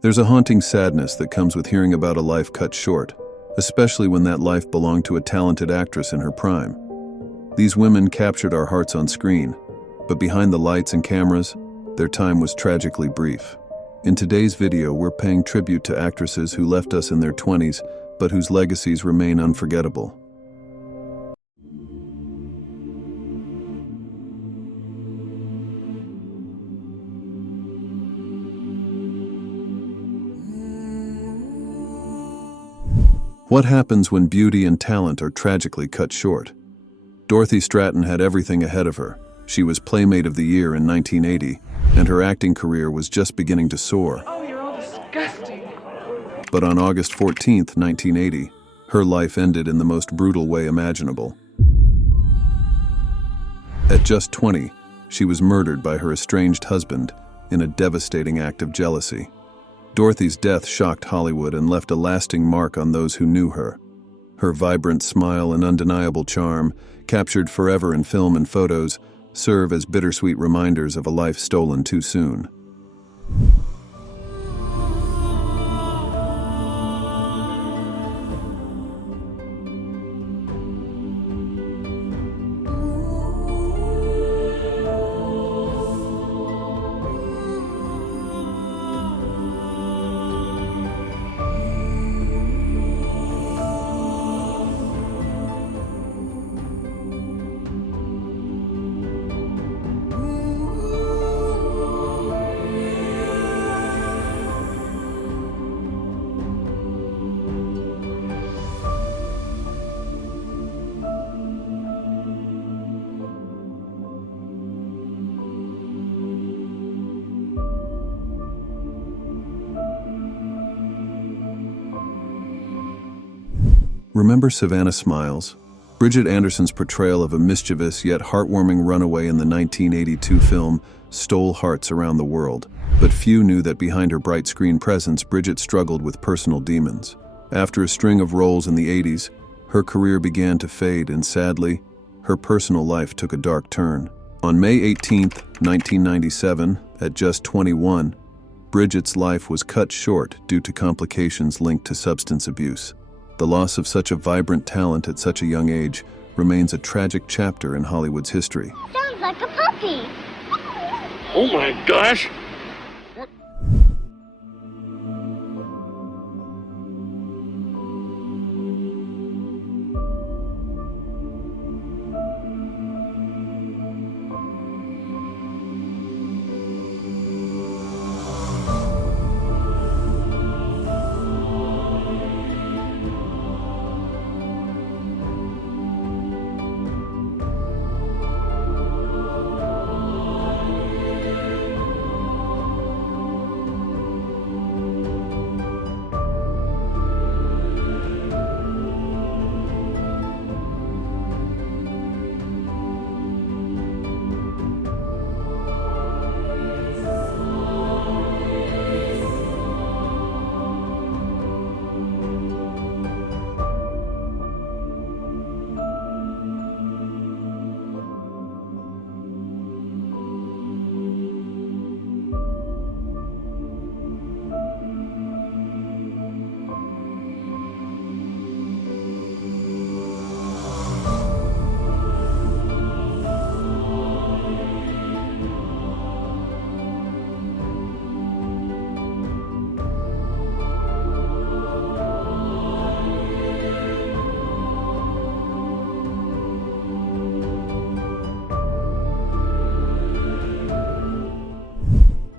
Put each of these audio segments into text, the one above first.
There's a haunting sadness that comes with hearing about a life cut short, especially when that life belonged to a talented actress in her prime. These women captured our hearts on screen, but behind the lights and cameras, their time was tragically brief. In today's video, we're paying tribute to actresses who left us in their 20s, but whose legacies remain unforgettable. What happens when beauty and talent are tragically cut short? Dorothy Stratton had everything ahead of her. She was Playmate of the Year in 1980, and her acting career was just beginning to soar. Oh, you're all disgusting. But on August 14th, 1980, her life ended in the most brutal way imaginable. At just 20, she was murdered by her estranged husband in a devastating act of jealousy. Dorothy's death shocked Hollywood and left a lasting mark on those who knew her. Her vibrant smile and undeniable charm, captured forever in film and photos, serve as bittersweet reminders of a life stolen too soon. Remember Savannah Smiles? Bridget Anderson's portrayal of a mischievous yet heartwarming runaway in the 1982 film stole hearts around the world, but few knew that behind her bright screen presence, Bridget struggled with personal demons. After a string of roles in the 80s, her career began to fade, and sadly, her personal life took a dark turn. On May 18, 1997, at just 21, Bridget's life was cut short due to complications linked to substance abuse. The loss of such a vibrant talent at such a young age remains a tragic chapter in Hollywood's history. Sounds like a puppy. Oh my gosh!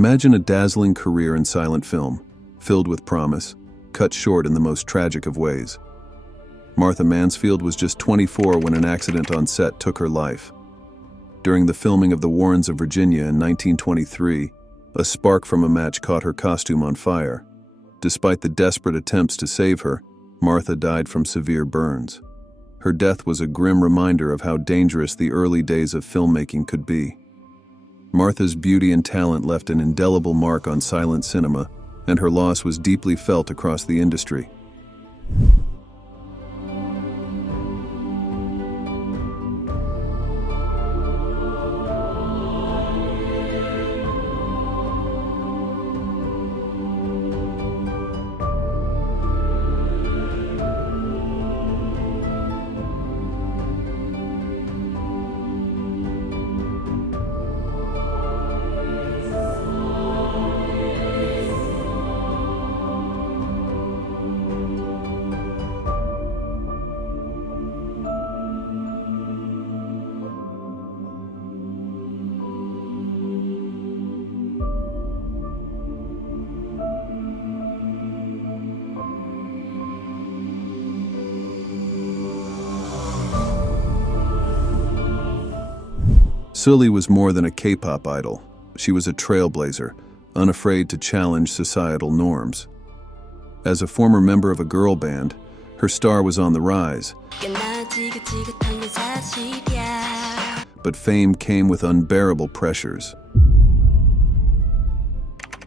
Imagine a dazzling career in silent film, filled with promise, cut short in the most tragic of ways. Martha Mansfield was just 24 when an accident on set took her life. During the filming of The Warrens of Virginia in 1923, a spark from a match caught her costume on fire. Despite the desperate attempts to save her, Martha died from severe burns. Her death was a grim reminder of how dangerous the early days of filmmaking could be. Martha's beauty and talent left an indelible mark on silent cinema, and her loss was deeply felt across the industry. Sully was more than a K-pop idol. She was a trailblazer, unafraid to challenge societal norms. As a former member of a girl band, her star was on the rise. But fame came with unbearable pressures.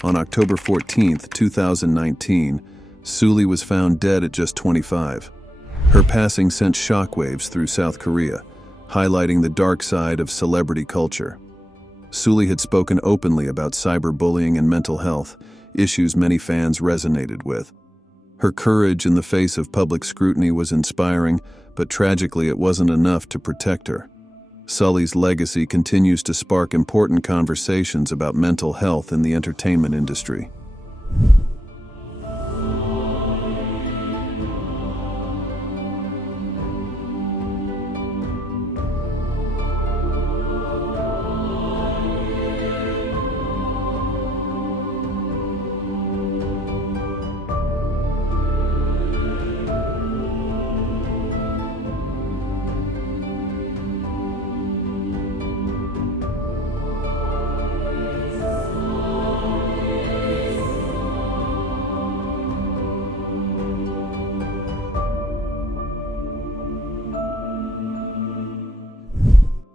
On October 14, 2019, Sully was found dead at just 25. Her passing sent shockwaves through South Korea, highlighting the dark side of celebrity culture. Sully had spoken openly about cyberbullying and mental health, issues many fans resonated with. Her courage in the face of public scrutiny was inspiring, but tragically it wasn't enough to protect her. Sully's legacy continues to spark important conversations about mental health in the entertainment industry.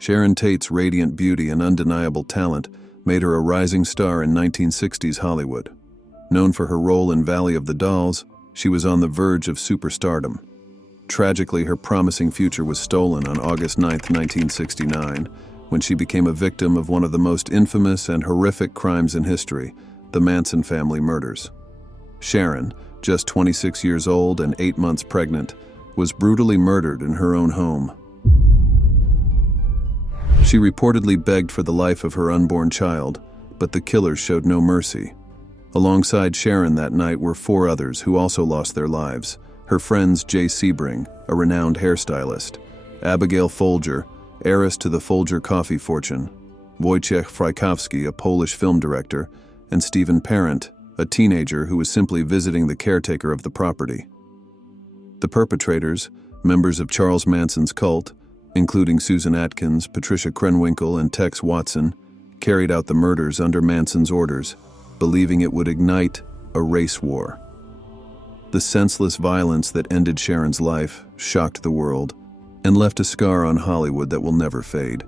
Sharon Tate's radiant beauty and undeniable talent made her a rising star in 1960s Hollywood. Known for her role in Valley of the Dolls, she was on the verge of superstardom. Tragically, her promising future was stolen on August 9, 1969, when she became a victim of one of the most infamous and horrific crimes in history, the Manson family murders. Sharon, just 26 years old and 8 months pregnant, was brutally murdered in her own home. She reportedly begged for the life of her unborn child, but the killers showed no mercy. Alongside Sharon that night were 4 others who also lost their lives. Her friends Jay Sebring, a renowned hairstylist, Abigail Folger, heiress to the Folger coffee fortune, Wojciech Frykowski, a Polish film director, and Stephen Parent, a teenager who was simply visiting the caretaker of the property. The perpetrators, members of Charles Manson's cult, including Susan Atkins, Patricia Krenwinkel, and Tex Watson, carried out the murders under Manson's orders, believing it would ignite a race war. The senseless violence that ended Sharon's life shocked the world and left a scar on Hollywood that will never fade.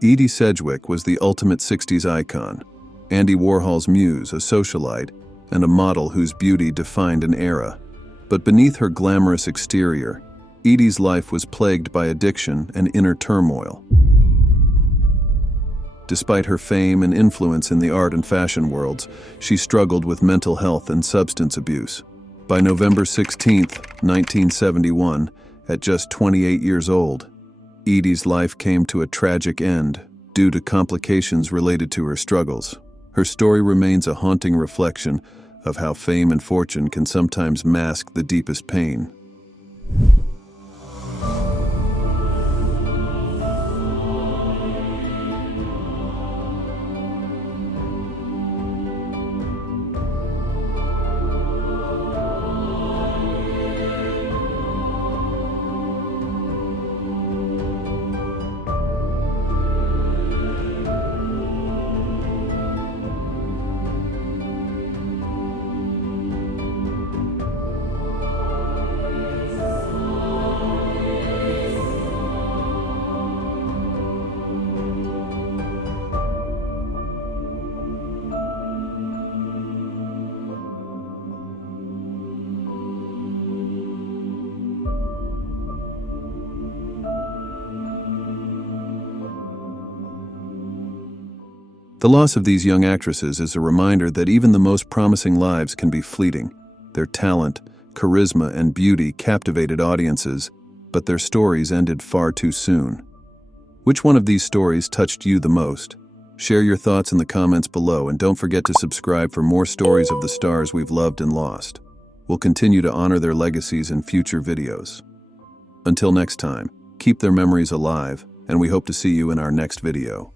Edie Sedgwick was the ultimate 60s icon, Andy Warhol's muse, a socialite, and a model whose beauty defined an era. But beneath her glamorous exterior, Edie's life was plagued by addiction and inner turmoil. Despite her fame and influence in the art and fashion worlds, she struggled with mental health and substance abuse. By November 16, 1971, at just 28 years old, Edie's life came to a tragic end due to complications related to her struggles. Her story remains a haunting reflection of how fame and fortune can sometimes mask the deepest pain. The loss of these young actresses is a reminder that even the most promising lives can be fleeting. Their talent, charisma, and beauty captivated audiences, but their stories ended far too soon. Which one of these stories touched you the most? Share your thoughts in the comments below, and don't forget to subscribe for more stories of the stars we've loved and lost. We'll continue to honor their legacies in future videos. Until next time, keep their memories alive, and we hope to see you in our next video.